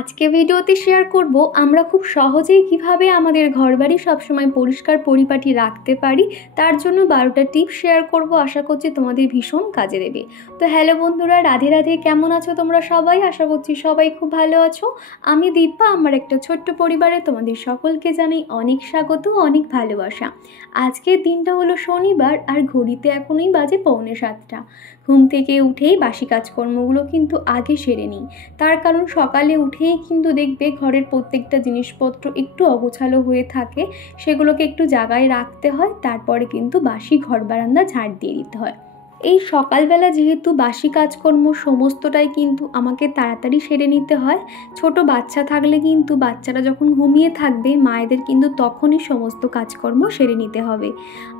আজকে ভিডিওতে শেয়ার করব আমরা খুব সহজেই কিভাবে আমাদের ঘরবাড়ি সবসময় পরিষ্কার পরিপাটি রাখতে পারি। তার জন্য 12টা টিপস শেয়ার করব, আশা করছি তোমাদের ভীষণ কাজে দেবে। তো হ্যালো বন্ধুরা, রাধে রাধে। কেমন আছো তোমরা সবাই? আশা করছি সবাই খুব ভালো আছো। আমি দীপা, আমার একটা ছোট্ট পরিবারে তোমাদের সকলকে জানাই অনেক স্বাগত, অনেক ভালোবাসা। আজকের দিনটা হলো শনিবার, আর ঘড়িতে এখনই বাজে 6:45। ঘুম থেকে উঠেই বাসি কাজকর্মগুলো কিন্তু আগে সেরে নিই। তার কারণ সকালে উঠেই কিন্তু দেখবে ঘরের প্রত্যেকটা জিনিসপত্র একটু অগোছালো হয়ে থাকে, সেগুলোকে একটু জায়গায় রাখতে হয়। তারপরে কিন্তু বাসি ঘর বারান্দা ঝাড় দিয়ে দিতে হয়। এই সকালবেলা যেহেতু বাসি কাজকর্ম সমস্তটাই কিন্তু আমাকে তাড়াতাড়ি সেরে নিতে হয়। ছোট বাচ্চা থাকলে কিন্তু বাচ্চারা যখন ঘুমিয়ে থাকবে মায়েদের কিন্তু তখনই সমস্ত কাজকর্ম সেরে নিতে হবে।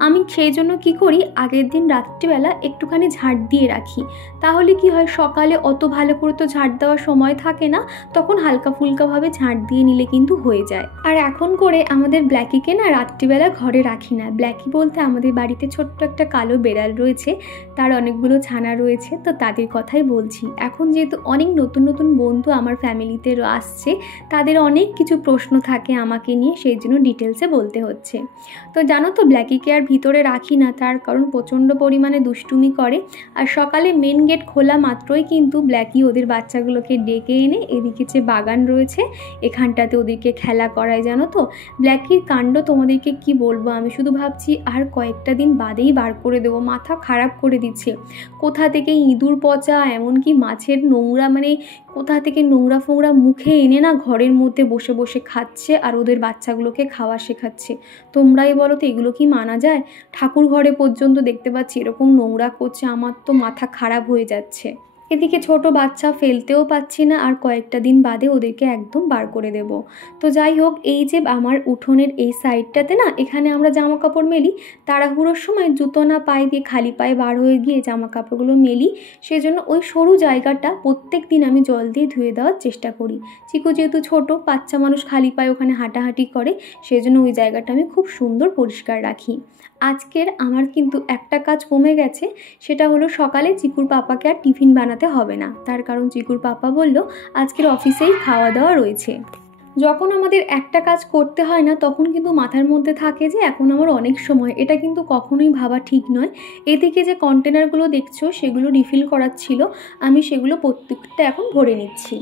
আমি সেই জন্য কী করি, আগের দিন রাত্রিবেলা একটুখানি ঝাড় দিয়ে রাখি। তাহলে কি হয়, সকালে অত ভালো করে তো ঝাড় দেওয়ার সময় থাকে না, তখন হালকা ফুলকাভাবে ঝাড় দিয়ে নিলে কিন্তু হয়ে যায়। আর এখন করে আমাদের ব্ল্যাকিকে না রাত্রিবেলা ঘরে রাখি না। ব্ল্যাকি বলতে আমাদের বাড়িতে ছোট্ট একটা কালো বেড়াল রয়েছে, তার অনেকগুলো ছানা রয়েছে, তো তাদের কথাই বলছি। এখন যেহেতু অনেক নতুন নতুন বন্ধু আমার ফ্যামিলিতে আসছে, তাদের অনেক কিছু প্রশ্ন থাকে আমাকে নিয়ে, সেই জন্য ডিটেলসে বলতে হচ্ছে। তো জানো তো, ব্ল্যাকিকে আর ভিতরে রাখি না, তার কারণ প্রচণ্ড পরিমাণে দুষ্টুমি করে। আর সকালে মেন গেট খোলা মাত্রই কিন্তু ব্ল্যাকি ওদের বাচ্চাগুলোকে ডেকে এনে এদিকে যে বাগান রয়েছে এখানটাতে ওদেরকে খেলা করায়। জানো তো, ব্ল্যাকির কাণ্ড তোমাদেরকে কি বলবো, আমি শুধু ভাবছি আর কয়েকটা দিন বাদেই বার করে দেবো। মাথা খারাপ করে দিচ্ছে। কোথা থেকে ইঁদুর পচা, এমনকি মাছের নোংরা, মানে কোথা থেকে নোংরা ফোংরা মুখে এনে না ঘরের মধ্যে বসে বসে খাচ্ছে, আর ওদের বাচ্চাগুলোকে খাওয়া শেখাচ্ছে। তোমরাই বলো তো, এগুলো কি মানা যায়? ঠাকুর ঘরে পর্যন্ত দেখতে পাচ্ছি এরকম নোংরা করছে, আমার তো মাথা খারাপ হয়ে যাচ্ছে। এদিকে ছোট বাচ্চা ফেলতেও পাচ্ছি না, আর কয়েকটা দিন বাদে ওদেরকে একদম বার করে দেব। তো যাই হোক, এই যে আমার উঠোনের এই সাইডটাতে না, এখানে আমরা জামা কাপড় মেলি। তাড়াহুড়োর সময় জুতো না পায়ে দিয়ে খালি পায়ে বার হয়ে গিয়ে জামা কাপড়গুলো মেলি, সেজন্য ওই সরু জায়গাটা প্রত্যেক দিন আমি জল দিয়ে ধুয়ে দেওয়ার চেষ্টা করি। চিকু যেহেতু ছোট, বাচ্চা মানুষ খালি পায়ে ওখানে হাঁটাহাঁটি করে, সেজন্য ওই জায়গাটা আমি খুব সুন্দর পরিষ্কার রাখি। আজকের আমার কিন্তু একটা কাজ কমে গেছে, সেটা হলো সকালে চিকুর পাপাকে আর টিফিন বানাতে হবে না। তার কারণ চিকুর পাপা বলল আজকের অফিসেই খাওয়া দাওয়া রয়েছে। যখন আমাদের একটা কাজ করতে হয় না, তখন কিন্তু মাথার মধ্যে থাকে যে এখন আমার অনেক সময়, এটা কিন্তু কখনোই ভাবা ঠিক নয়। এদিকে যে কন্টেনারগুলো দেখছো সেগুলো রিফিল করার ছিল, আমি সেগুলো প্রত্যেকটা এখন ভরে নিচ্ছি।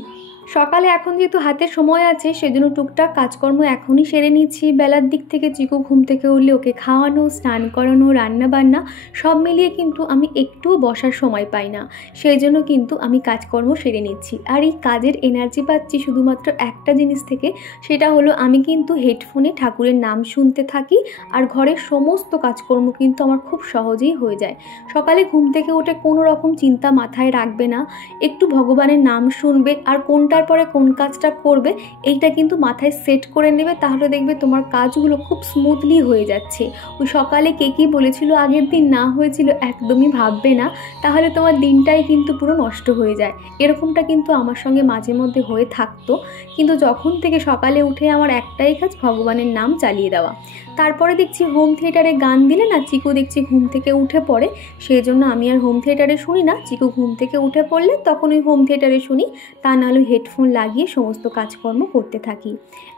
সকালে এখন যেহেতু হাতে সময় আছে, সেজন্য টুকটাক কাজকর্ম এখনই সেরে নিচ্ছি। বেলার দিক থেকে চিকু ঘুম থেকে উঠলে ওকে খাওয়ানো, স্নান করানো, রান্না বান্না সব মিলিয়ে কিন্তু আমি একটুও বসার সময় পাই না, সেই জন্য কিন্তু আমি কাজকর্ম সেরে নিচ্ছি। আর এই কাজের এনার্জি পাচ্ছি শুধুমাত্র একটা জিনিস থেকে, সেটা হলো আমি কিন্তু হেডফোনে ঠাকুরের নাম শুনতে থাকি, আর ঘরের সমস্ত কাজকর্ম কিন্তু আমার খুব সহজেই হয়ে যায়। সকালে ঘুম থেকে উঠে কোনো রকম চিন্তা মাথায় রাখবে না, একটু ভগবানের নাম শুনবে, আর কোনটার পরে কোন কাজটা করবে এইটা কিন্তু মাথায় সেট করে নেবে, তাহলে দেখবে তোমার কাজগুলো খুব স্মুথলি হয়ে যাচ্ছে। ওই সকালে কে কী বলেছিল আগের দিন, না হয়েছিল একদমই ভাববে না, তাহলে তোমার দিনটাই কিন্তু পুরো নষ্ট হয়ে যায়। এরকমটা কিন্তু আমার সঙ্গে মাঝে মধ্যে হয়ে থাকতো, কিন্তু যখন থেকে সকালে উঠে আমার একটাই কাজ, ভগবানের নাম চালিয়ে দেওয়া। তারপরে দেখছি হোম থিয়েটারে গান দিলে না চিকু দেখছি ঘুম থেকে উঠে পড়ে, সেই জন্য আমি আর হোম থিয়েটারে শুনি না। চিকু ঘুম থেকে উঠে পড়লে তখন ওই হোম থিয়েটারে শুনি, তা নাহলে হেডফোন লাগিয়ে সমস্ত কাজকর্ম করতে থাকি।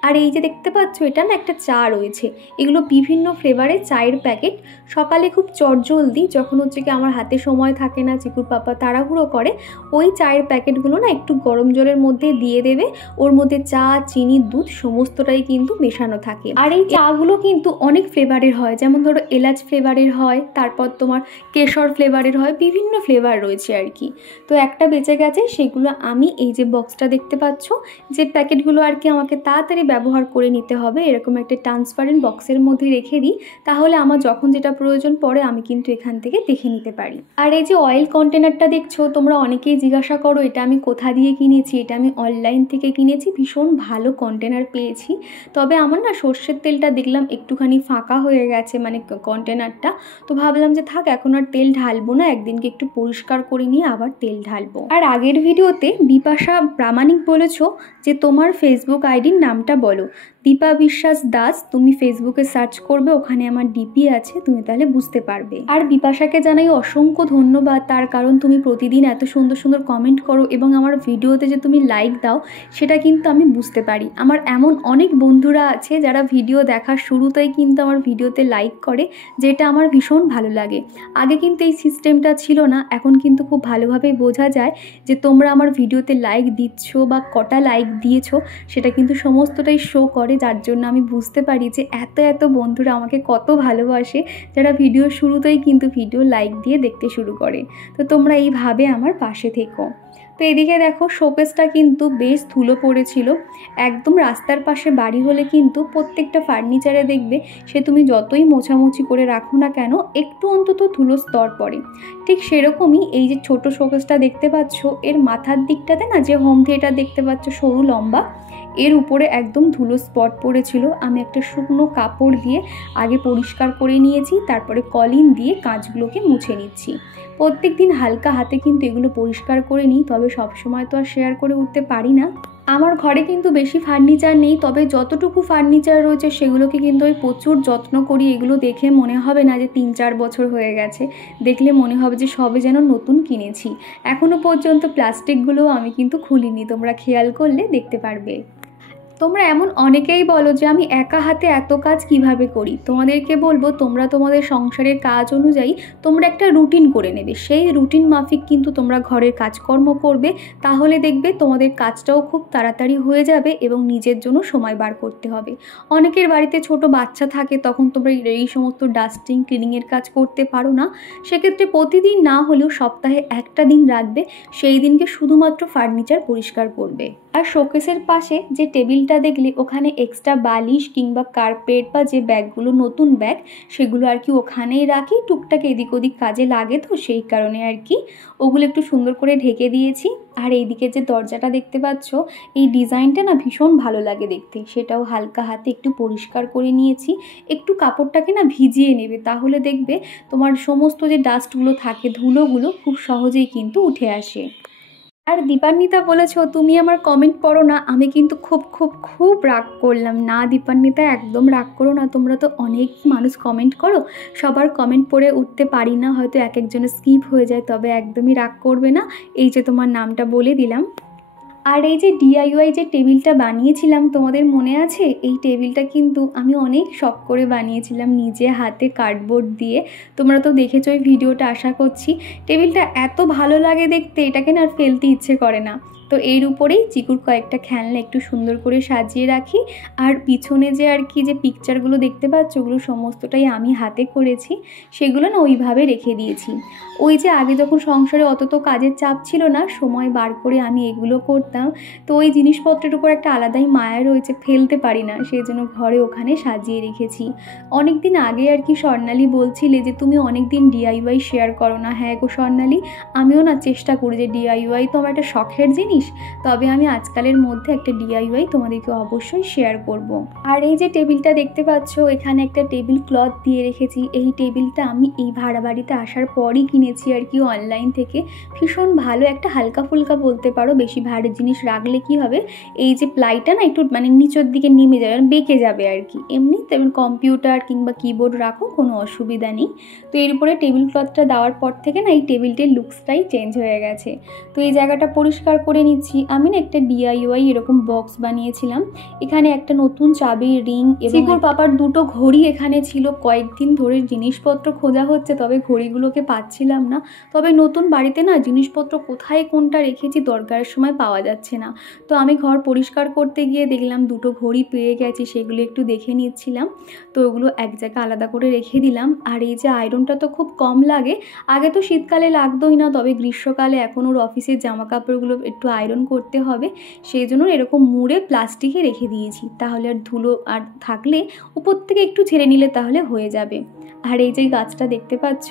আর এই যে দেখতে পাচ্ছ, এটা না একটা চা রয়েছে, এগুলো বিভিন্ন ফ্লেভারের চায়ের প্যাকেট। সকালে খুব চটজলদি যখন হচ্ছে কি আমার হাতে সময় থাকে না, চিকুর পাপা তাড়াহুড়ো করে, ওই চায়ের প্যাকেটগুলো না একটু গরম জলের মধ্যে দিয়ে দেবে, ওর মধ্যে চা, চিনি, দুধ সমস্তটাই কিন্তু মেশানো থাকে। আর এই চাগুলো কিন্তু অনেক ফ্লেভারের হয়, যেমন ধরো এলাচ ফ্লেভারের হয়, তারপর তোমার কেশর ফ্লেভারের হয়, বিভিন্ন ফ্লেভার রয়েছে আর কি। তো একটা বেঁচে গেছে, সেগুলো আমি এই যে বক্সটা দেখতে পাচ্ছ, যে প্যাকেটগুলো আর কি আমাকে তাড়াতাড়ি ব্যবহার করে নিতে হবে, এরকম একটা ট্রান্সপারেন্ট বক্সের মধ্যে রেখে দিই, তাহলে আমার যখন যেটা প্রয়োজন পড়ে আমি কিন্তু এখান থেকে দেখে নিতে পারি। আর এই যে অয়েল কন্টেনারটা দেখছো, তোমরা অনেকেই জিজ্ঞাসা করো এটা আমি কোথা দিয়ে কিনেছি। এটা আমি অনলাইন থেকে কিনেছি, ভীষণ ভালো কন্টেনার পেয়েছি। তবে আমার না সর্ষের তেলটা দেখলাম একটুখানি ফাঁকা হয়ে গেছে, মানে কন্টেনারটা, তো ভাবলাম যে থাক এখন আর তেল ঢালবো না, একদিনকে একটু পরিষ্কার করে নিয়ে আবার তেল ঢালবো। আর আগের ভিডিওতে বিপাশা প্রামাণিক বলেছো যে তোমার ফেসবুক আইডির নামটা বলো, দীপা বিশ্বাস দাস, তুমি ফেসবুকে সার্চ করবে, ওখানে আমার ডিপি আছে, তুমি তাহলে বুঝতে পারবে। আর বিপাশাকে জানাই অসংখ্য ধন্যবাদ, তার কারণ তুমি প্রতিদিন এত সুন্দর সুন্দর কমেন্ট করো এবং আমার ভিডিওতে যে তুমি লাইক দাও সেটা কিন্তু আমি বুঝতে পারি। আমার এমন অনেক বন্ধুরা আছে যারা ভিডিও দেখার শুরুতেই কিন্তু আমার ভিডিওতে লাইক করে, যেটা আমার ভীষণ ভালো লাগে। আগে কিন্তু এই সিস্টেমটা ছিল না, এখন কিন্তু খুব ভালোভাবে বোঝা যায় যে তোমরা আমার ভিডিওতে লাইক দিচ্ছ বা কটা লাইক দিয়েছো, সেটা কিন্তু সমস্তটাই শো করে, যার জন্য আমি বুঝতে পারি যে এত এত বন্ধুরা আমাকে কত ভালোবাসে, যারা ভিডিও শুরুতেই কিন্তু ভিডিও লাইক দিয়ে দেখতে শুরু করে। তো তোমরা এইভাবে আমার পাশে থেকো। তো এদিকে দেখো শোকেসটা কিন্তু বেশ ধুলো পড়েছিল। একদম রাস্তার পাশে বাড়ি হলে কিন্তু প্রত্যেকটা ফার্নিচারে দেখবে সে তুমি যতই মোছামুছি করে রাখো না কেন একটু অন্তত ধুলো স্তর পড়ে। ঠিক সেরকমই এই যে ছোট শোকেসটা দেখতে পাচ্ছ, এর মাথার দিকটাতে না যে হোম থিয়েটার দেখতে পাচ্ছ সরু লম্বা, এর উপরে একদম ধুলো স্পট পড়েছিল। আমি একটা শুকনো কাপড় দিয়ে আগে পরিষ্কার করে নিয়েছি, তারপরে কলিন দিয়ে কাঁচগুলোকে মুছে নিচ্ছি। প্রত্যেক দিন হালকা হাতে কিন্তু এগুলো পরিষ্কার করে নিই, তবে সবসময় তো আর শেয়ার করে উঠতে পারি না। আমার ঘরে কিন্তু বেশি ফার্নিচার নেই, তবে যতটুকু ফার্নিচার রয়েছে সেগুলোকে কিন্তু আমি প্রচুর যত্ন করি। এগুলো দেখে মনে হবে না যে 3-4 বছর হয়ে গেছে, দেখলে মনে হবে যে সবে যেন নতুন কিনেছি। এখনও পর্যন্ত প্লাস্টিকগুলোও আমি কিন্তু খুলিনি, তোমরা খেয়াল করলে দেখতে পারবে। তোমরা এমন অনেকেই বলো যে আমি একা হাতে এত কাজ কিভাবে করি। তোমাদেরকে বলবো তোমরা তোমাদের সংসারের কাজ অনুযায়ী তোমরা একটা রুটিন করে নেবে, সেই রুটিন মাফিক কিন্তু তোমরা ঘরের কাজকর্ম করবে, তাহলে দেখবে তোমাদের কাজটাও খুব তাড়াতাড়ি হয়ে যাবে এবং নিজের জন্য সময় বার করতে হবে। অনেকের বাড়িতে ছোট বাচ্চা থাকে, তখন তোমরা এই সমস্ত ডাস্টিং ক্লিনিংয়ের কাজ করতে পারো না। সেক্ষেত্রে প্রতিদিন না হলেও সপ্তাহে একটা দিন রাখবে, সেই দিনকে শুধুমাত্র ফার্নিচার পরিষ্কার করবে। আর শোকেসের পাশে যে টেবিলটা দেখলে, ওখানে এক্সট্রা বালিশ কিংবা কার্পেট বা যে ব্যাগগুলো নতুন ব্যাগ সেগুলো আর কি ওখানেই রাখি, টুকটাক এদিক ওদিক কাজে লাগে, তো সেই কারণে আর কি ওগুলো একটু সুন্দর করে ঢেকে দিয়েছি। আর এইদিকে যে দরজাটা দেখতে পাচ্ছ, এই ডিজাইনটা না ভীষণ ভালো লাগে দেখতে, সেটাও হালকা হাতে একটু পরিষ্কার করে নিয়েছি। একটু কাপড়টাকে না ভিজিয়ে নেবে, তাহলে দেখবে তোমার সমস্ত যে ডাস্টগুলো থাকে, ধুলোগুলো খুব সহজেই কিন্তু উঠে আসে। আর দীপান্বিতা বলেছ তুমি আমার কমেন্ট পড়ো না, আমি কিন্তু খুব খুব খুব রাগ করলাম। না দীপান্বিতা, একদম রাগ করো না, তোমরা তো অনেক মানুষ কমেন্ট করো, সবার কমেন্ট পড়ে উঠতে পারি না, হয়তো এক একজনের স্কিপ হয়ে যায়, তবে একদমই রাগ করবে না, এই যে তোমার নামটা বলে দিলাম। আর এই যে ডিআইওয়াই যে টেবিলটা বানিয়েছিলাম, তোমাদের মনে আছে? এই টেবিলটা কিন্তু আমি অনেক শখ করে বানিয়েছিলাম নিজে হাতে কার্ডবোর্ড দিয়ে। তোমরা তো দেখেছো এই ভিডিওটা, আশা করছি। টেবিলটা এত ভালো লাগে দেখতে, এটাকে না আর ফেলতে ইচ্ছে করে না। তো এর উপরেই চিকুর কয়েকটা খেলনা একটু সুন্দর করে সাজিয়ে রাখি। আর পিছনে যে আর কি যে পিকচারগুলো দেখতে পাচ্ছ, ওগুলো সমস্তটাই আমি হাতে করেছি, সেগুলো না ওইভাবে রেখে দিয়েছি। ওই যে আগে যখন সংসারে অত তো কাজের চাপ ছিল না, সময় বার করে আমি এগুলো করতাম, তো ওই জিনিসপত্রের উপর একটা আলাদাই মায়া রয়েছে, ফেলতে পারি না, সেই জন্য ঘরে ওখানে সাজিয়ে রেখেছি। অনেক দিন আগে আর কি স্বর্ণালী বলছিলে যে তুমি অনেক দিন ডিআইওয়াই শেয়ার করো না। হ্যাঁ গো স্বর্ণালী, আমিও না চেষ্টা করি যে ডিআইওয়াই তো আমার একটা শখের জিনিস, তবে আমি আজকালের মধ্যে একটা ডিআইওয়াই তোমাদেরকে অবশ্যই শেয়ার করব। আর এই যে টেবিলটা দেখতে পাচ্ছ, এখানে একটা টেবিল ক্লথ দিয়ে রেখেছি। এই টেবিলটা আমি এই ভাড়া বাড়িতে আসার পরই কিনেছি আর কি অনলাইন থেকে। ভীষণ ভালো, একটা হালকা ফুলকা বলতে পারো, বেশি ভারী জিনিস রাখলে কি হবে, এই যে প্লাইটা না একটু মানে নিচের দিকে নেমে যাবে, বেঁকে যাবে আর কি। এমনি তেমন কম্পিউটার কিংবা কিবোর্ড রাখো, কোনো অসুবিধা নেই। তো এর উপরে টেবিল ক্লথটা দেওয়ার পর থেকে না এই টেবিলটির লুকসটাই চেঞ্জ হয়ে গেছে। তো এই জায়গাটা পরিষ্কার করে নিচ্ছি। আমি না একটা ডিআইওয়াই এরকম বক্স বানিয়েছিলাম, এখানে একটা নতুন চাবির রিং এবং চিকুর পাপার দুটো ঘড়ি এখানে ছিল। কয়েকদিন ধরে জিনিসপত্র খোঁজা হচ্ছে, তবে ঘড়িগুলোকে পাচ্ছিলাম না। তবে নতুন বাড়িতে না জিনিসপত্র কোথায় কোনটা রেখেছি দরকারের সময় পাওয়া যাচ্ছে না। তো আমি ঘর পরিষ্কার করতে গিয়ে দেখলাম দুটো ঘড়ি পেয়ে গেছি, সেগুলো একটু দেখে নিচ্ছিলাম। তো ওগুলো এক জায়গায় আলাদা করে রেখে দিলাম। আর এই যে আয়রনটা তো খুব কম লাগে, আগে তো শীতকালে লাগতোই না, তবে গ্রীষ্মকালে এখন ওর অফিসের জামা কাপড়গুলো একটু আয়রন করতে হবে, সেই জন্য এরকম মুড়ে প্লাস্টিকে রেখে দিয়েছি, তাহলে আর ধুলো আর থাকলে উপর থেকে একটু ছেড়ে নিলে তাহলে হয়ে যাবে। আর এই যে গাছটা দেখতে পাচ্ছ,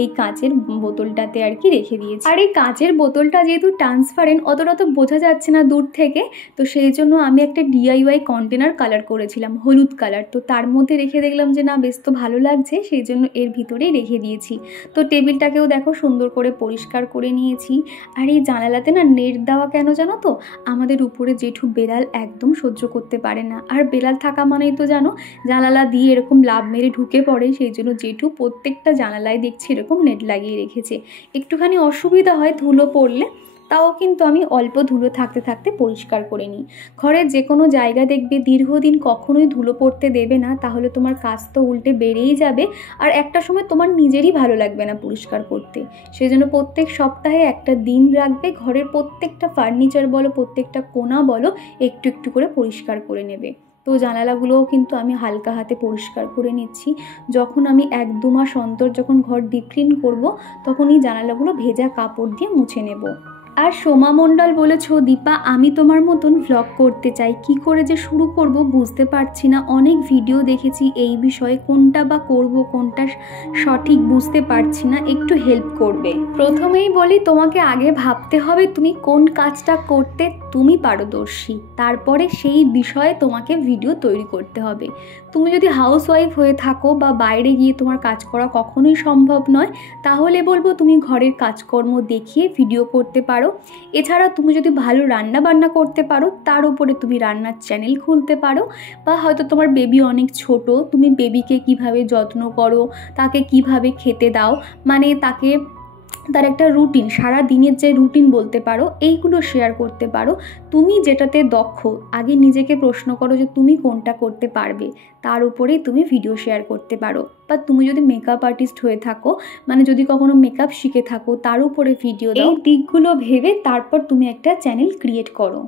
এই কাঁচের বোতলটাতে আর কি রেখে দিয়েছি। আর এই কাঁচের বোতলটা যেহেতু ট্রান্সপারেন্ট, অতটা তো বোঝা যাচ্ছে না দূর থেকে, তো সেই জন্য আমি একটা ডিআইওয়াই কন্টেনার কালার করেছিলাম, হলুদ কালার। তো তার মধ্যে রেখে দেখলাম যে না বেশ তো ভালো লাগছে, সেই জন্য এর ভিতরেই রেখে দিয়েছি। তো টেবিলটাকেও দেখো সুন্দর করে পরিষ্কার করে নিয়েছি। আর এই জানালাতে না নেট দেওয়া দেওয়া কেন জানো তো? আমাদের উপরে জেঠু বেড়াল একদম সহ্য করতে পারে না, আর বেড়াল থাকা মানেই তো জানো জানালা দিয়ে এরকম লাফ মেরে ঢুকে পড়ে। সেই জন্য জেঠু প্রত্যেকটা জানালায় দেখছি এরকম নেট লাগিয়ে রেখেছে। একটুখানি অসুবিধা হয় ধুলো পড়লে, তাও কিন্তু আমি অল্প ধুলো থাকতে থাকতে পরিষ্কার করে নিই। ঘরের যে কোনো জায়গা দেখবে দীর্ঘদিন কখনোই ধুলো পড়তে দেবে না, তাহলে তোমার কাজ তো উল্টে বেড়েই যাবে, আর একটা সময় তোমার নিজেরই ভালো লাগবে না পরিষ্কার করতে। সেই জন্য প্রত্যেক সপ্তাহে একটা দিন রাখবে, ঘরের প্রত্যেকটা ফার্নিচার বলো, প্রত্যেকটা কোণা বলো, একটু একটু করে পরিষ্কার করে নেবে। তো জানালাগুলোও কিন্তু আমি হালকা হাতে পরিষ্কার করে নিচ্ছি। যখন আমি 1-2 মাস অন্তর যখন ঘর ডিপ ক্লিন করবো, তখন এই জানালাগুলো ভেজা কাপড় দিয়ে মুছে নেব। আর সোমা মণ্ডল বলেছো, দীপা আমি তোমার মতন ভ্লগ করতে চাই, কি করে যে শুরু করব বুঝতে পারছি না। অনেক ভিডিও দেখেছি এই বিষয়ে, কোনটা বা করব কোনটা সঠিক বুঝতে পারছি না, একটু হেল্প করবে। প্রথমেই বলি, তোমাকে আগে ভাবতে হবে তুমি কোন কাজটা করতে তুমি পারদর্শী, তারপরে সেই বিষয়ে তোমাকে ভিডিও তৈরি করতে হবে। তুমি যদি হাউসওয়াইফ হয়ে থাকো বা বাইরে গিয়ে তোমার কাজ করা কখনোই সম্ভব নয়, তাহলে বলবো তুমি ঘরের কাজকর্ম দেখিয়ে ভিডিও করতে পারো। এছাড়া তুমি যদি ভালো রান্না বান্না করতে পারো, তার উপরে তুমি রান্নার চ্যানেল খুলতে পারো। বা হয়তো তোমার বেবি অনেক ছোট, তুমি বেবিকে কিভাবে যত্ন করো, তাকে কিভাবে খেতে দাও, মানে তার একটা রুটিন, সারা দিনের যে রুটিন বলতে পারো, এইগুলো শেয়ার করতে পারো। তুমি যেটাতে দক্ষ, আগে নিজেকে প্রশ্ন করো যে তুমি কোনটা করতে পারবে, তার উপরেই তুমি ভিডিও শেয়ার করতে পারো। বা তুমি যদি মেকআপ আর্টিস্ট হয়ে থাকো, মানে যদি কখনো মেকআপ শিখে থাকো, তার উপরে ভিডিও দাও। এই দিকগুলো ভেবে তারপর তুমি একটা চ্যানেল ক্রিয়েট করো।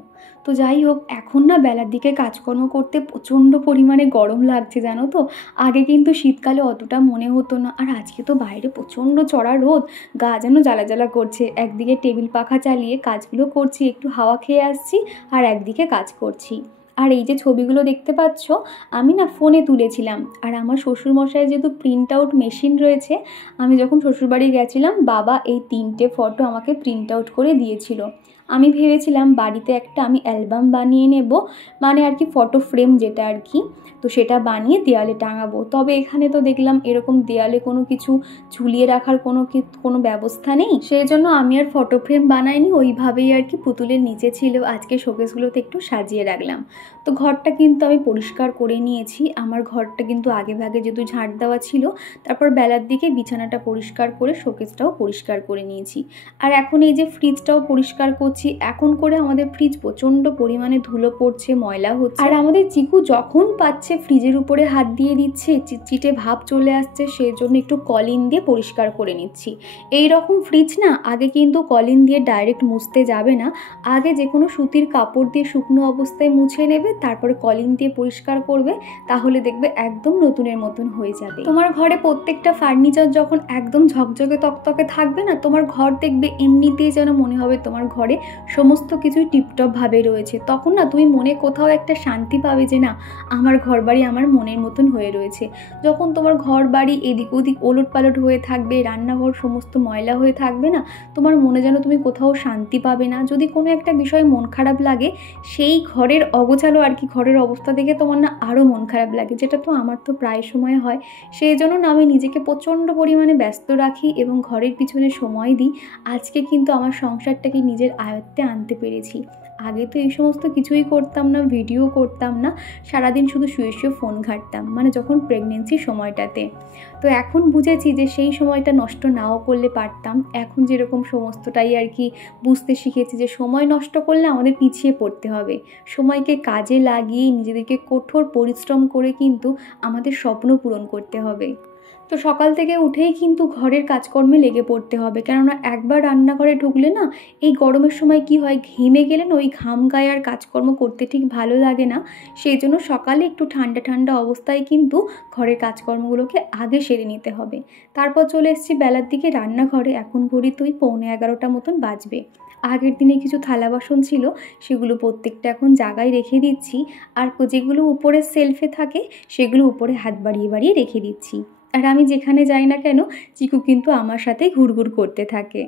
তো যাই হোক, এখন না বেলার দিকে কাজকর্ম করতে প্রচণ্ড পরিমাণে গরম লাগছে জানো তো। আগে কিন্তু শীতকালে অতটা মনে হতো না, আর আজকে তো বাইরে প্রচণ্ড চড়া রোদ, গা যেন জ্বালা জ্বালা করছে। একদিকে টেবিল পাখা চালিয়ে কাজগুলো করছি, একটু হাওয়া খেয়ে আসছি, আর একদিকে কাজ করছি। আর এই যে ছবিগুলো দেখতে পাচ্ছ, আমি না ফোনে তুলেছিলাম। আর আমার শ্বশুরমশাইয়ের যেহেতু প্রিন্ট আউট মেশিন রয়েছে, আমি যখন শ্বশুরবাড়ি গেছিলাম, বাবা এই 3টে ফটো আমাকে প্রিন্ট আউট করে দিয়েছিল। আমি ভেবেছিলাম বাড়িতে একটা আমি অ্যালবাম বানিয়ে নেব, মানে আর কি ফটো ফ্রেম যেটা আর কি, তো সেটা বানিয়ে দেয়ালে টাঙাবো। তবে এখানে তো দেখলাম এরকম দেয়ালে কোনো কিছু ঝুলিয়ে রাখার কোনো ব্যবস্থা নেই, সেই জন্য আমি আর ফটো ফ্রেম বানাইনি, ওইভাবেই আর কি পুতুলের নিচে ছিল, আজকে শোকেসগুলোতে একটু সাজিয়ে রাখলাম। তো ঘরটা কিন্তু আমি পরিষ্কার করে নিয়েছি। আমার ঘরটা কিন্তু আগে ভাগে যেহেতু ঝাড় দেওয়া ছিল, তারপর বেলার দিকে বিছানাটা পরিষ্কার করে শোকেসটাও পরিষ্কার করে নিয়েছি। আর এখন এই যে ফ্রিজটাও পরিষ্কার করছি। এখন করে আমাদের ফ্রিজ প্রচণ্ড পরিমাণে ধুলো পড়ছে, ময়লা হচ্ছে। আর আমাদের চিকু যখন পাচ্ছে ফ্রিজের উপরে হাত দিয়ে দিচ্ছে, চিটচিটে ভাব চলে আসছে, সেই জন্য একটু কলিন দিয়ে পরিষ্কার করে নিচ্ছি। এই রকম ফ্রিজ না আগে কিন্তু কলিন দিয়ে ডাইরেক্ট মুছতে যাবে না, আগে যে কোনো সুতির কাপড় দিয়ে শুকনো অবস্থায় মুছে নেবে, তারপরে কলিন দিয়ে পরিষ্কার করবে, তাহলে দেখবে একদম নতুনের মতন হয়ে যাবে। তোমার ঘরে প্রত্যেকটা ফার্নিচার যখন একদম ঝকঝকে তকতকে থাকবে না, তোমার ঘর দেখবে এমনিতেই যেন মনে হবে তোমার ঘরে সমস্ত কিছুই টিপটপ ভাবে রয়েছে। তখন না তুমি মনে কোথাও একটা শান্তি পাবে যে না, আমার ঘর বাড়ি আমার মনের মতন হয়ে রয়েছে। যখন তোমার ঘর বাড়ি এদিক ওদিক ওলট পালট হয়ে থাকবে, রান্নাঘর সমস্ত ময়লা হয়ে থাকবে না, তোমার মনে যেন তুমি কোথাও শান্তি পাবে না। যদি কোনো একটা বিষয়ে মন খারাপ লাগে, সেই ঘরের অগোছালো আর কি ঘরের অবস্থা দেখে তোমার না আরও মন খারাপ লাগে, যেটা তো আমার তো প্রায় সময় হয়। সেই জন্য না আমি নিজেকে প্রচণ্ড পরিমাণে ব্যস্ত রাখি এবং ঘরের পিছনে সময় দিই। আজকে কিন্তু আমার সংসারটাকে নিজের আয়ত্তে আনতে পেরেছি। আগে তো এই সমস্ত কিছুই করতাম না, ভিডিও করতাম না, সারাদিন শুধু শুয়ে শুয়ে ফোন ঘাঁটতাম, মানে যখন প্রেগনেন্সির সময়টাতে। তো এখন বুঝেছি যে সেই সময়টা নষ্ট নাও করলে পারতাম। এখন যেরকম সমস্তটাই আর কি বুঝতে শিখেছি যে সময় নষ্ট করলে আমাদের পিছিয়ে পড়তে হবে, সময়কে কাজে লাগিয়ে নিজেদেরকে কঠোর পরিশ্রম করে কিন্তু আমাদের স্বপ্ন পূরণ করতে হবে। তো সকাল থেকে উঠেই কিন্তু ঘরের কাজকর্মে লেগে পড়তে হবে, কেননা একবার রান্নাঘরে ঢুকলে না, এই গরমের সময় কি হয়, ঘেমে গেলে না ওই ঘাম গায়ে আর কাজকর্ম করতে ঠিক ভালো লাগে না। সেই জন্য সকালে একটু ঠান্ডা ঠান্ডা অবস্থায় কিন্তু ঘরের কাজকর্মগুলোকে আগে সেরে নিতে হবে। তারপর চলে এসেছি বেলার দিকে রান্নাঘরে। এখন ঘড়ি তো 11:15 মতন বাজবে। আগের দিনে কিছু থালা বাসন ছিল, সেগুলো প্রত্যেকটা এখন জায়গায় রেখে দিচ্ছি। আর যেগুলো উপরে সেলফে থাকে, সেগুলো উপরে হাত বাড়িয়ে বাড়িয়ে রেখে দিচ্ছি। আর আমি যেখানে যাই না কেন, চিকু কিন্তু আমার সাথে ঘুরঘুর করতে থাকে।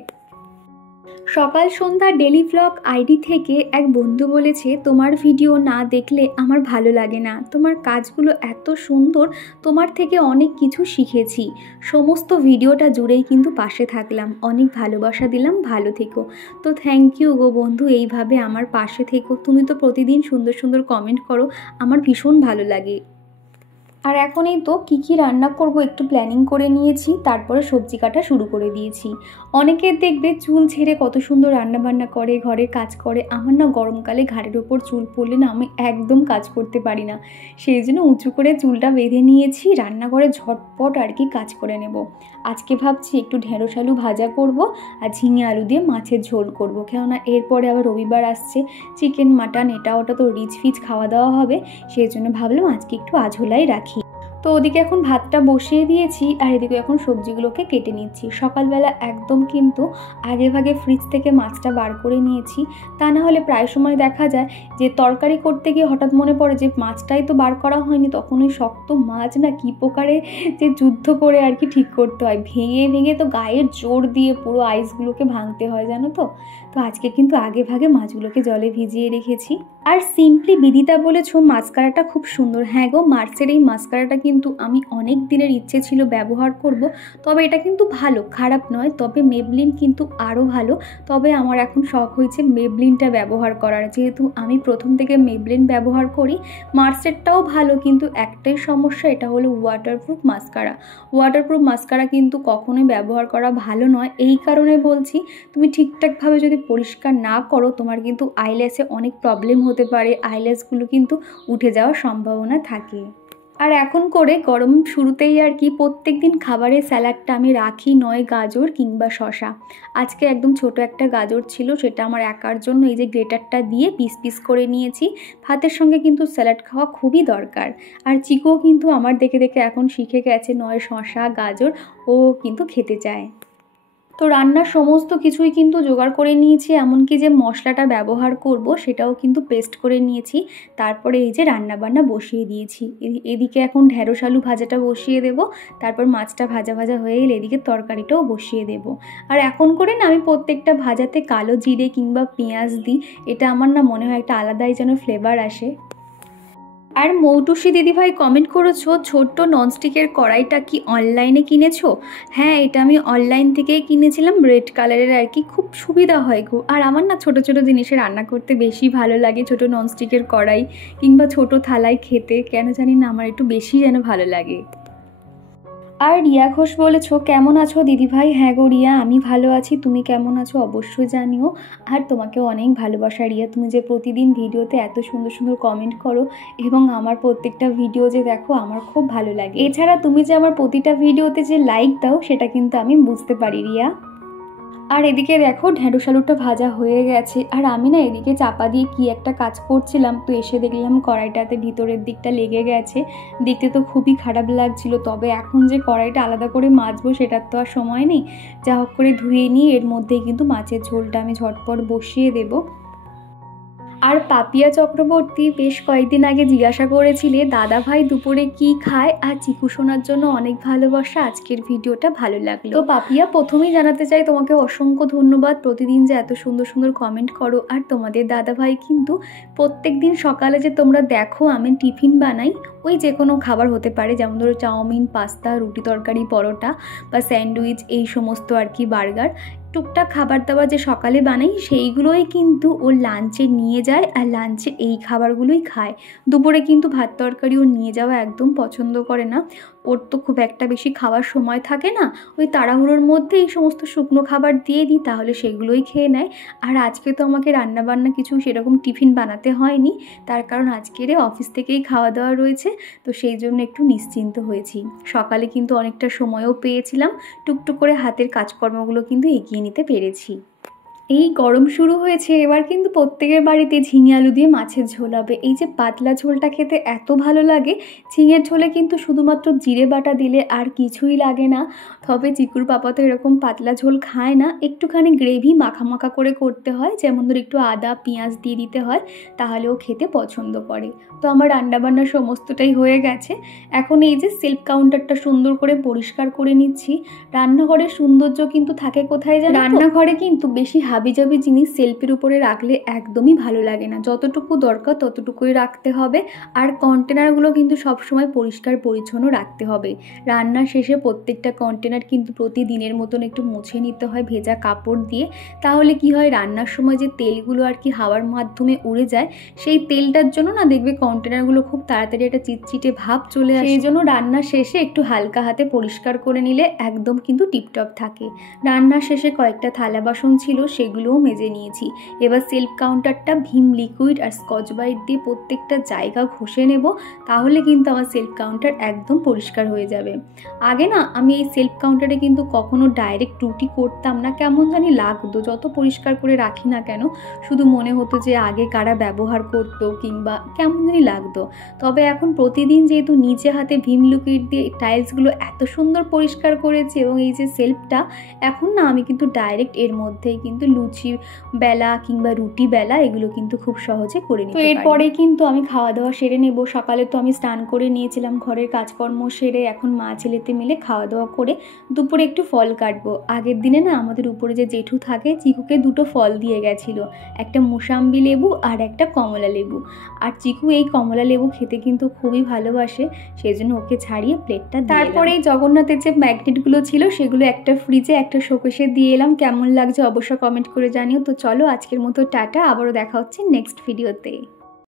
সকাল সন্ধ্যা ডেলি ভ্লগ আইডি থেকে এক বন্ধু বলেছে, তোমার ভিডিও না দেখলে আমার ভালো লাগে না, তোমার কাজগুলো এত সুন্দর, তোমার থেকে অনেক কিছু শিখেছি। সমস্ত ভিডিওটা জুড়েই কিন্তু পাশে থাকলাম, অনেক ভালোবাসা দিলাম, ভালো থেকো। তো থ্যাংক ইউ গো বন্ধু, এইভাবে আমার পাশে থেকো। তুমি তো প্রতিদিন সুন্দর সুন্দর কমেন্ট করো, আমার ভীষণ ভালো লাগে। আর এখন এই তো কী রান্না করব একটু প্ল্যানিং করে নিয়েছি, তারপরে সবজি কাটা শুরু করে দিয়েছি। অনেকের দেখবে চুল ছেড়ে কত সুন্দর রান্নাবান্না করে, ঘরের কাজ করে। আমার না গরমকালে ঘাড়ের ওপর চুল পড়লে না আমি একদম কাজ করতে পারি না, সেই জন্য উঁচু করে চুলটা বেঁধে নিয়েছি, রান্নাঘরে ঝটপট আর কি কাজ করে নেব। আজকে ভাবছি একটু ঢেঁড়স আলু ভাজা করব আর ঝিঙে আলু দিয়ে মাছের ঝোল করব, কেননা এরপরে আবার রবিবার আসছে, চিকেন মাটন এটা ওটা তো রিচ ফিচ খাওয়া দাওয়া হবে, সেই জন্য ভাবলাম আজকে একটু আঝোলাই রাখি। তো ওদিকে এখন ভাতটা বসিয়ে দিয়েছি আর এদিকে এখন সবজিগুলোকে কেটে নিচ্ছি। সকালবেলা একদম কিন্তু আগে ভাগে ফ্রিজ থেকে মাছটা বার করে নিয়েছি, তা না হলে প্রায় সময় দেখা যায় যে তরকারি করতে গিয়ে হঠাৎ মনে পড়ে যে মাছটাই তো বার করা হয়নি, তখন ওই শক্ত মাছ না কী প্রকারে যে যুদ্ধ করে আর কি ঠিক করতে হয়, ভেঙে ভেঙে তো গায়ের জোর দিয়ে পুরো আইসগুলোকে ভাঙতে হয় জানো তো। তো আজকে কিন্তু আগে ভাগে মাছগুলোকে জলে ভিজিয়ে রেখেছি। আর সিম্পলি বিদিতা বলেছো মাস্কারাটা খুব সুন্দর। হ্যাঁ গো, মার্সের এই মাস্কারাটা কিন্তু আমি অনেক দিনের ইচ্ছে ছিল ব্যবহার করব, তবে এটা কিন্তু ভালো, খারাপ নয়। তবে মেবলিন কিন্তু আরও ভালো, তবে আমার এখন শখ হয়েছে মেবলিনটা ব্যবহার করার, যেহেতু আমি প্রথম থেকে মেবলিন ব্যবহার করি। মার্সেরটাও ভালো, কিন্তু একটাই সমস্যা, এটা হলো ওয়াটারপ্রুফ মাস্কারা। ওয়াটারপ্রুফ মাস্কারা কিন্তু কখনোই ব্যবহার করা ভালো নয়, এই কারণে বলছি তুমি ঠিকঠাকভাবে যদি পরিষ্কার না করো তোমার কিন্তু আইল্যাশে অনেক প্রবলেম হতে পারে, আইল্যাশগুলো কিন্তু উঠে যাওয়ার সম্ভাবনা থাকে। আর এখন করে গরম শুরুতেই আর কি প্রত্যেক দিন খাবারের স্যালাডটা আমি রাখি, নয় গাজর কিংবা শশা। আজকে একদম ছোট একটা গাজর ছিল, সেটা আমার একার জন্য এই যে গ্রেটারটা দিয়ে পিস পিস করে নিয়েছি। ভাতের সঙ্গে কিন্তু স্যালাড খাওয়া খুবই দরকার। আর চিকুও কিন্তু আমার দেখে দেখে এখন শিখে গেছে, নয় শশা গাজর ও কিন্তু খেতে চায়। তো রান্নার সমস্ত কিছুই কিন্তু জোগাড় করে নিয়েছি, এমনকি যে মশলাটা ব্যবহার করব সেটাও কিন্তু পেস্ট করে নিয়েছি। তারপরে এই যে রান্নাবান্না বসিয়ে দিয়েছি, এদিকে এখন ঢেঁড়স আলু ভাজাটা বসিয়ে দেব, তারপর মাছটা ভাজা ভাজা হয়ে গেলে এদিকে তরকারিটাও বসিয়ে দেব। আর এখন করে না আমি প্রত্যেকটা ভাজাতে কালো জিরে কিংবা পেঁয়াজ দিই, এটা আমার না মনে হয় একটা আলাদাই যেন ফ্লেভার আসে। আর মৌটুসি দিদিভাই কমেন্ট করেছো, ছোট্ট ননস্টিকের কড়াইটা কি অনলাইনে কিনেছো? হ্যাঁ, এটা আমি অনলাইন থেকেই কিনেছিলাম, রেড কালারের আর কি, খুব সুবিধা হয় গো। আর আমার না ছোট ছোট জিনিসে রান্না করতে বেশি ভালো লাগে, ছোট ননস্টিকের কড়াই কিংবা ছোট থালায় খেতে কেন জানি না আমার একটু বেশি যেন ভালো লাগে। আর রিয়া ঘোষ বলেছো, কেমন আছো দিদিভাই? হ্যাঁ গো রিয়া, আমি ভালো আছি, তুমি কেমন আছো অবশ্যই জানিও। আর তোমাকে অনেক ভালোবাসা রিয়া, তুমি যে প্রতিদিন ভিডিওতে এত সুন্দর সুন্দর কমেন্ট করো এবং আমার প্রত্যেকটা ভিডিও যে দেখো আমার খুব ভালো লাগে। এছাড়া তুমি যে আমার প্রতিটা ভিডিওতে যে লাইক দাও সেটা কিন্তু আমি বুঝতে পারি রিয়া। আর এদিকে দেখো ঢেঁড়স আলুটা ভাজা হয়ে গেছে, আর আমি না এদিকে চাপা দিয়ে কি একটা কাজ করছিলাম, তো এসে দেখলাম কড়াইটাতে ভিতরের দিকটা লেগে গেছে। দেখতে তো খুবই খারাপ লাগছিল, তবে এখন যে কড়াইটা আলাদা করে মাজবো সেটার তো আর সময় নেই, যা হোক করে ধুয়ে নিয়ে এর মধ্যেই কিন্তু মাছের ঝোলটা আমি ঝটপট বসিয়ে দেবো। আর পাপিয়া চক্রবর্তী বেশ কয়েকদিন আগে জিজ্ঞাসা করেছিলে দাদা ভাই দুপুরে কি খায়, আর চিকু শোনার জন্য অনেক ভালোবাসা, আজকের ভিডিওটা ভালো লাগলো। তো পাপিয়া, প্রথমেই জানাতে চাই তোমাকে অসংখ্য ধন্যবাদ, প্রতিদিন যে এত সুন্দর সুন্দর কমেন্ট করো। আর তোমাদের দাদা ভাই কিন্তু প্রত্যেক দিন সকালে যে তোমরা দেখো আমি টিফিন বানাই, ওই যে কোনো খাবার হতে পারে, যেমন ধরো চাউমিন, পাস্তা, রুটি তরকারি, পরোটা বা স্যান্ডউইচ, এই সমস্ত আর কি, বার্গার, টুকটাক খাবার দাবার যে সকালে বানাই সেইগুলোই কিন্তু ও লাঞ্চে নিয়ে যায়, আর লাঞ্চে এই খাবারগুলোই খায়। দুপুরে কিন্তু ভাত তরকারিও নিয়ে যাওয়া একদম পছন্দ করে না, ওর তো খুব একটা বেশি খাওয়ার সময় থাকে না, ওই তাড়াহুড়োর মধ্যে এই সমস্ত শুকনো খাবার দিয়ে দিই, তাহলে সেগুলোই খেয়ে নেয়। আর আজকে তো আমাকে রান্নাবান্না কিছু সেরকম টিফিন বানাতে হয়নি, তার কারণ আজকের অফিস থেকেই খাওয়া দাওয়া রয়েছে, তো সেই জন্য একটু নিশ্চিন্ত হয়েছি। সকালে কিন্তু অনেকটা সময়ও পেয়েছিলাম, টুকটুক করে হাতের কাজকর্মগুলো কিন্তু এগিয়ে নিতে পেরেছি। এই গরম শুরু হয়েছে, এবার কিন্তু প্রত্যেকের বাড়িতে ঝিঙে আলু দিয়ে মাছের ঝোল হবে। এই যে পাতলা ঝোলটা খেতে এত ভালো লাগে, ঝিঙের ঝোলে কিন্তু শুধুমাত্র জিরে বাটা দিলে আর কিছুই লাগে না। তবে চিকুর পাপা তো এরকম পাতলা ঝোল খায় না, একটুখানি গ্রেভি মাখা মাখা করে করতে হয়, যেমন ধর একটু আদা পেঁয়াজ দিয়ে দিতে হয়, তাহলেও খেতে পছন্দ করে। তো আমার রান্নাবান্না সমস্তটাই হয়ে গেছে, এখন এই যে সেলফ কাউন্টারটা সুন্দর করে পরিষ্কার করে নিচ্ছি। রান্নাঘরের সৌন্দর্য কিন্তু থাকে কোথায় জানো? রান্নাঘরে কিন্তু বেশি হাবিজাবি জিনিস সেলফের উপরে রাখলে একদমই ভালো লাগে না। যতটুকু দরকার ততটুকুই রাখতে হবে। আর কন্টেনারগুলো কিন্তু সবসময় পরিষ্কার পরিচ্ছন্ন রাখতে হবে। রান্নার শেষে প্রত্যেকটা কন্টেনার কিন্তু প্রতিদিনের মতন একটু মুছে নিতে হয় ভেজা কাপড় দিয়ে। তাহলে কি হয়, রান্নার সময় যে তেলগুলো আর কি হাওয়ার মাধ্যমে উড়ে যায়, সেই তেলটার জন্য না দেখবে কন্টেনারগুলো খুব তাড়াতাড়ি একটা চিটচিটে ভাব চলে আসে। সেই জন্য রান্নার শেষে একটু হালকা হাতে পরিষ্কার করে নিলে একদম কিন্তু টিপটপ থাকে। রান্নার শেষে কয়েকটা থালা বাসন ছিল, সেগুলোও মেজে নিয়েছি। এবার সেলফ কাউন্টারটা ভিম লিকুইড আর স্কচ ব্রাইট দিয়ে প্রত্যেকটা জায়গা ঘষে নেব, তাহলে কিন্তু আমার সেলফ কাউন্টার একদম পরিষ্কার হয়ে যাবে। আগে না আমি এই সেলফ কাউন্টারে কিন্তু কখনো ডাইরেক্ট রুটি করতাম না, কেমন জানি লাগতো। যত পরিষ্কার করে রাখি না কেন, শুধু মনে হতো যে আগে কারা ব্যবহার করতো কিংবা কেমন জানি লাগতো। তবে এখন প্রতিদিন যেহেতু নিজে হাতে ভিম লিকুইড দিয়ে টাইলসগুলো এত সুন্দর পরিষ্কার করেছি, এবং এই যে সেলফটা, এখন না আমি কিন্তু ডাইরেক্ট এর মধ্যেই কিন্তু লুচি বেলা কিংবা রুটি বেলা এগুলো কিন্তু খুব সহজে করে নিতে পারি। তো এরপরে কিন্তু আমি খাওয়া দাওয়া সেরে নেব। সকালে তো আমি স্নান করে নিয়েছিলাম, ঘরের কাজকর্ম সেরে এখন মা ছেলেতে মিলে খাওয়া দাওয়া করে দুপুরে একটু ফল কাটবো। আগের দিনে না আমাদের উপরে যে জেঠু থাকে, চিকুকে দুটো ফল দিয়ে গেছিলো, একটা মুসাম্বি লেবু আর একটা কমলা লেবু। আর চিকু এই কমলা লেবু খেতে কিন্তু খুবই ভালোবাসে, সেই জন্য ওকে ছাড়িয়ে প্লেটটা দিয়ে তারপরে এই জগন্নাথের যে ম্যাগনেটগুলো ছিল সেগুলো একটা ফ্রিজে একটা শোকেসে দিয়ে এলাম। কেমন লাগছে অবশ্যই কমেন্ট করে জানিও। তো চলো আজকের মতো টাটা, আবারও দেখা হচ্ছে নেক্সট ভিডিওতে।